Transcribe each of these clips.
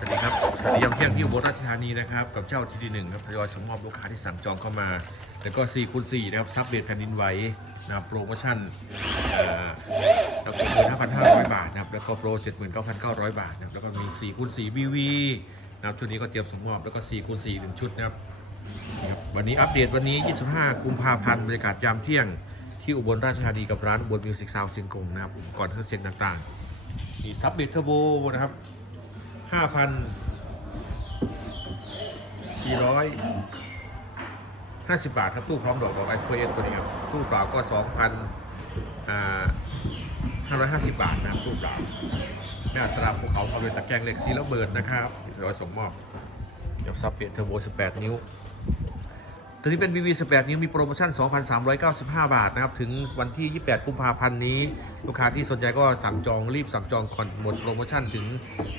สวัสดีครับ สวัสดียามเที่ยงที่อุบลราชธานีนะครับ กับเจ้าทีดีหนึ่งครับทยอยส่งมอบลูกค้าที่สั่งจองเข้ามา แล้วก็4คูณ4นะครับ ซับเบดแผ่นดินไหวนะครับโปรโมชั่นอ่าแล้วก็15,500 บาทนะครับ แล้วก็โปร 79,900 บาทนะครับ แล้วก็มี4คูณ4 BV นะครับชุดนี้ก็เตรียมส่งมอบ แล้วก็4คูณ4หนึ่งชุดนะครับ วันนี้อัปเดตวันนี้ 25 กุมภาพันธ์ บรรยากาศยามเที่ยงที่อุบลราชธานีกับร้านอุบลมิวสิกซาวด์เสียงกงนะครับ อุปกรณ์เครื่องเสียงต่างๆ มีซับเบดเทอร์โบนะครับ ห้าพันสี่ร้อยห้าสิบบาทครับตู้พร้อมดอกดอกไอโฟเอสตัวนี้ครับตู้เปล่าก็สองพันห้าร้อยห้าสิบบาทนะครับตู้เปล่าแม่อัตราภูเขาเอาเป็นตะแกรงเหล็กซีแล้วเบิร์ดนะครับร้อยส่งมอบเดี๋ยวซับเปลี่ยนเทอร์โบ 18 นิ้ว ตัวนี้เป็น BB 18 นิ้วมีโปรโมชั่น 2,395 บาทนะครับ ถึงวันที่ 28 กุมภาพันธ์นี้ ลูกค้าที่สนใจก็สั่งจองรีบสั่งจองก่อนหมดโปรโมชั่นถึง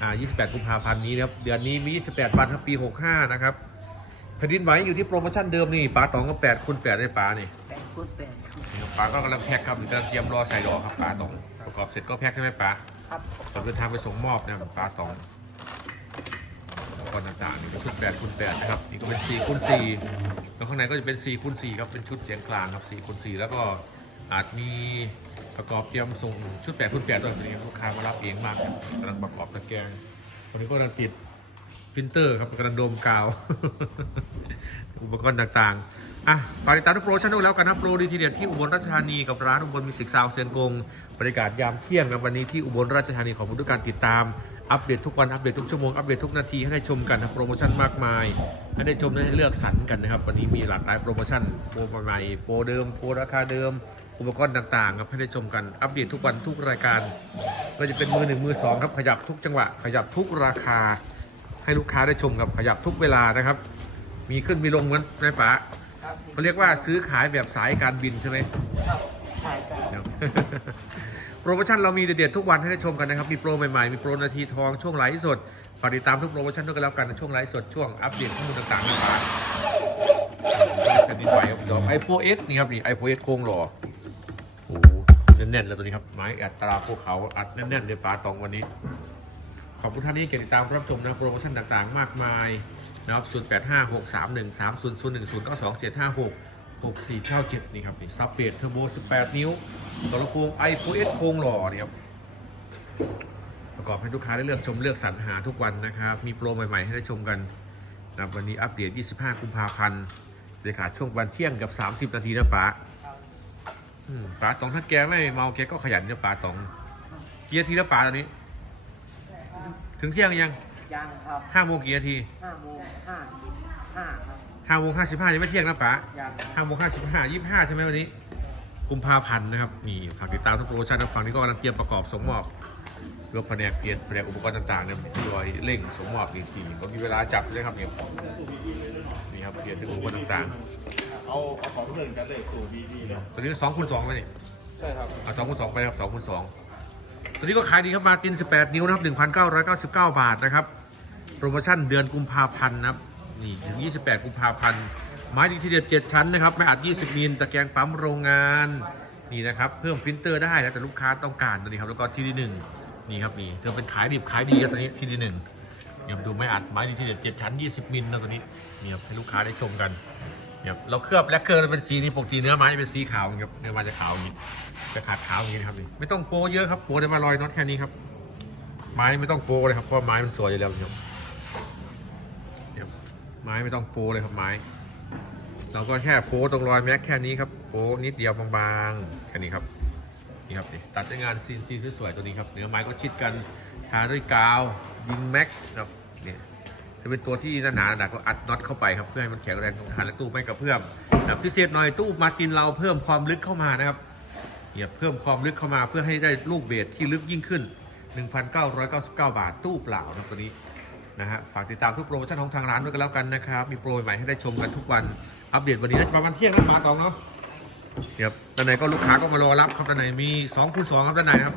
อ่า28 กุมภาพันธ์นี้นะครับ เดือนนี้มี 28 วันครับปี 65 นะครับแผ่นดินไหวอยู่ที่โปรโมชั่นเดิมนี่ป๋าตองก็8คูณ8ได้ป๋านี่แปดคูณแปดครับป๋าก็กำลังแพ็คครับกำลังเตรียมรอใส่ดอกครับป๋าตอง ประกอบเสร็จก็แพ็คใช่ไหมป๋าครับ ก่อนเดินทางไปส่งมอบนะครับป๋าตองอุปก รต่างๆนี่ก็นชุด8คูณ8นะครับนี่ก็เป็น4คูณ4แล้วข้างในก็จะเป็น4คูณ4ครับเป็นชุดเสียงกลางครับ4คูณ4แล้วก็อาจมีประกอบเตรียมส่งชุด8คูณ8ด้วยตัวนี้ลูกค้ามารับเองมากครับกำลังประกอบตะแกรงวันนี้ก็กำลังติดฟิลเตอร์ครับกำลังโดมกาว อุปกรณ์ต่างๆอะฝากติดตามทุกโปรชั่นด้วยแล้วกันนะโปรดีทีเด็ดที่อุบลราชธานีกับร้านอุบลมิวสิกซาวเซียงกงบรรยากาศยามเที่ยงนะวันนี้ที่อุบลราชธานีขอบคุณทุกการติดตาม อัปเดตทุกวัน อัปเดตทุกชั่วโมง อัปเดตทุกนาทีให้ได้ชมกันนะโปรโมชั่นมากมาย ให้ได้ชมได้เลือกสรรกันนะครับ วันนี้มีหลากหลายโปรโมชั่นโปรใหม่ๆโปรเดิมโปรราคาเดิม อุปกรณ์ต่างๆครับให้ได้ชมกันอัปเดตทุกวันทุกรายการก็จะเป็นมือหนึ่งมือสองครับขยับทุกจังหวะ ขยับทุกราคา ให้ลูกค้าได้ชมกับขยับทุกเวลานะครับ มีขึ้นมีลงเหมือนนายป๋าครับเขาเรียกว่าซื้อขายแบบสายการบินใช่ไหมครับใช่ครับครับ โปรโมชั่นเรามีเด็ดๆทุกวันให้ได้ชมกันนะครับ มีโปรใหม่ๆ มีโปรนาทีทองช่วงไลฟ์สดฝากติดตามทุกโปรโมชั่นด้วยกันแล้วกันในช่วงไลฟ์สดช่วงอัปเดตข้อมูลต่างๆนะครับแผ่นดินไหวครับดอกไอโฟเอสนี่ครับนี่ไอโฟเอสโค้งหล่อโอ้โหแน่นๆเลยตัวนี้ครับไม้อัตราภูเขาอัดแน่นๆเลยปลาตองวันนี้ ขอบคุณท่านที่ติดตามรับชมนะโปรโมชั่นต่างๆ มากมายนะครับ 0 8 5 6 3 1 3 0 0 1 0 9 2 7 5 6 6 4 9 7 นี่ครับนี่ซับเบดเทอร์โบ 18 นิ้วตัวลำโพง i p h o n e S โครงหล่อนี่ครับประกอบให้ลูกค้าได้เลือกชมเลือกสรรหาทุกวันนะครับ มีโปรใหม่ๆ ให้ได้ชมกันนะครับวันนี้อัปเดต 25 กุมภาพันธ์บรรยากาศช่วงวันเที่ยงกับ 30 นาทีนะป๋าอืมป๋าตองถ้าแกไม่เมาแกก็ขยันนะป๋าตอง เกียร์ทีละป๋าตอนนี้ ถึงเที่ยงยังยังครับห้าโมงกี่นาทีห้าโมงห้าห้าครับ ห้าโมงห้าสิบห้ายังไม่เที่ยงนะป๋ายังห้าโมงห้าสิบห้ายี่สิบห้าใช่ไหมวันนี้ กุมภาพันธ์นะครับนี่ฝากติดตามทุกโปรโมชั่นนะฝั่งนี้ก็กำลังเตรียมประกอบส่งมอบรถแผนกเปลี่ยนแผนกอุปกรณ์ต่างๆเนี่ยโดยเร่งส่งมอบอีกทีก็มีเวลาจับเลยครับเนี่ยนี่ครับเปลี่ยนอุปกรณ์ต่างเอาเอาของเพื่อนกันเลยสู่ดีดีเนาะๆตัวนี้สองคูณสองเลยนี่ใช่ครับเอาสองคูณสองไปครับสองคูณสองตัวนี้ก็ขายดีครับมาติน 18 นิ้วนะครับ 1,999 บาทนะครับ โปรโมชั่นเดือนกุมภาพันธ์นะครับ นี่ถึง 28 กุมภาพันธ์ ไม้ดีทีเด็ด7ชั้นนะครับ ไม่อัด 20 มิล ตะแกรงปั๊มโรงงาน นี่นะครับ เพิ่มฟิลเตอร์ได้แล้วแต่ลูกค้าต้องการตัวนี้ครับ แล้วก็ที่ที่หนึ่งนี่ครับนี่เธอเป็นขายดิบขายดีครับตัวนี้ที่ที่หนึ่งเนี่ยดูไม่อัดไม้ดีทีเด็ด7ชั้น 20 มิลนะตัวนี้นี่ครับให้ลูกค้าได้ชมกันเนี่ยเราเคลือบแลกเกอร์เป็นสีนี้ปกติเนื้อไม้จะเป็นสีขาวครับเนื้อไม้จะขาวอย่างนี้จะขาดขาวอย่างนี้นะครับนี่ไม่ต้องโปเยอะครับโปได้มาลอยน็อตแค่นี้ครับไม้ไม่ต้องโปเลยครับเพราะไม้มันสวยอยู่แล้วครับ ไม้ไม่ต้องโปเลยครับไม้ เราก็แค่โปตรงรอยแม็กแค่นี้ครับโปนิดเดียวบางๆแค่นี้ครับนี่ครับนี่ตัดด้วยงานซีนซีสวยๆตัวนี้ครับเนื้อไม้ก็ชิดกันทาด้วยกาวยิงแม็กครับเนี่ยจะเป็นตัวที่หนาๆหนาก็อัดน็อตเข้าไปครับเพื่อให้มันแข็งแรงทนทานและตู้ไม่กระเพื่อมนะครับพิเศษหน่อยตู้มาร์ตินเราเพิ่มความลึกเข้ามานะครับเนี่ยเพิ่มความลึกเข้ามาเพื่อให้ได้ลูกเบสที่ลึกยิ่งขึ้น 1,999 บาทตู้เปล่านะตัวนี้ นะฮะฝากติดตามทุกโปรโมชั่นของทางร้านด้วยกันแล้วกันนะครับ มีโปรใหม่ให้ได้ชมกันทุกวัน อัปเดตวันนี้น่าจะประมาณเที่ยงนะปากองเนาะเดี๋ยวด้านในก็ลูกค้าก็มารอรับครับด้านในมี2คูณ2ครับด้านในนะครับ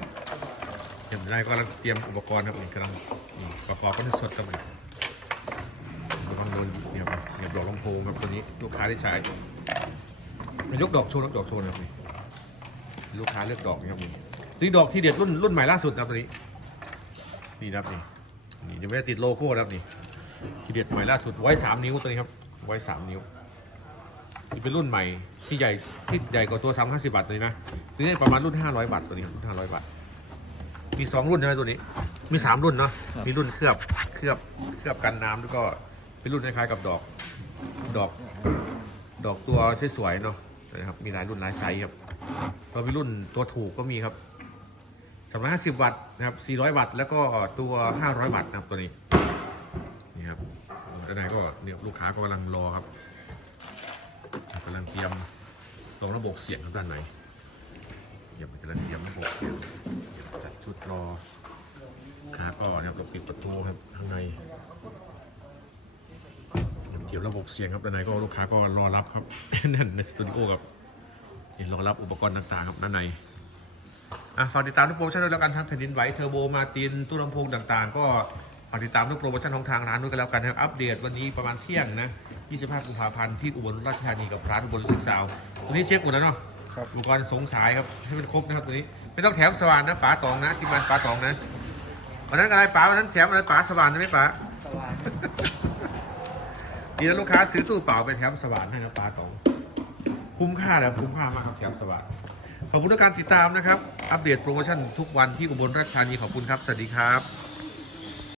เดี๋ยวด้านในก็กำลังเตรียมอุปกรณ์ครับนี่กำลังนี่ประกอบกันสดกันเลยดูข้างบนเนี่ยครับเนี่ยดอกลำโพงครับตัวนี้ลูกค้าได้ใช้ยกดอกโชว์ยกดอกโชว์หนะครับนี่ลูกค้าเลือกดอกนะครับนี่นี่ดอกที่เด็ดรุ่นรุ่นใหม่ล่าสุดนะครับตัวนี้นี่นะครับนี่ นี่ยังไม่ได้ติดโลโก้นะครับนี่ทีเด็ดใหม่ล่าสุดไว้สามนิ้วตัวนี้ครับไว้สามนิ้วนี่เป็นรุ่นใหม่ที่ใหญ่ที่ใหญ่กว่าตัว3 5 0บาทตัวนี้นะตัวนี้ประมาณรุ่น 500 บาทตัวนี้ครับรุ่น500 บาท มีสองรุ่นใช่ไหมตัวนี้ มีสามรุ่นเนาะมีรุ่นเคลือบเคลือบเคลือบกันน้ำแล้วก็เป็นรุ่นคล้ายๆกับดอกดอกดอกตัวสวยๆเนาะนะครับมีหลายรุ่นหลายไซส์ครับก็มีรุ่นตัวถูกก็มีครับ 350 วัตต์นะครับ 400 วัตต์ แล้วก็ตัว 500 วัตต์นะครับตัวนี้ นี่ครับด้านในก็เนี่ยลูกค้าก็กำลังรอครับกำลังเตรียมลงระบบเสียงครับด้านในเดี๋ยวกำลังเตรียมระบบเสียงเดี๋ยวจัดชุดรอขาก็นะครับปิดประตูครับข้างในเตรียมระบบเสียงครับด้านในก็ลูกค้าก็รอรับครับนั่นในสตูดิโอครับรอรับอุปกรณ์ต่างๆครับด้านใน อะฝากติดตามทุกโปรโมชั่นด้วยแล้วกันทั้งแผ่นดินไหวเทอร์โบมาตินตู้ลำโพงต่างๆ ก็ฝากติดตามทุกโปรโมชั่นของทางร้านด้วยกันแล้วกันนะครับอัปเดตวันนี้ประมาณเที่ยงนะ 25 กุมภาพันธ์ที่อุบลราชธานีกับร้านอุบลซิกซาวตัวนี้เช็คหมดแล้วเนาะครับอุปกรณ์สงสายครับให้มันครบนะครับตัวนี้ไม่ต้องแถมสว่านนะป๋าตองนะที่มันป๋าตองนะวันนั้นอะไรป๋าวันนั้นแถมอะไรป๋าสว่านใช่ไหมป๋าสว่างดีแล้วลูกค้าซื้อตู้เปล่าไปแถมสว่านให้นะป๋าตองคุ้มค่าแล้วคุ้มค่ามากครับแถมสว่านขอบคุณทุกการติดตามนะครับ อัปเดตโปรโมชั่นทุกวันที่อุบลราชธานีขอบคุณครับ สวัสดีครับ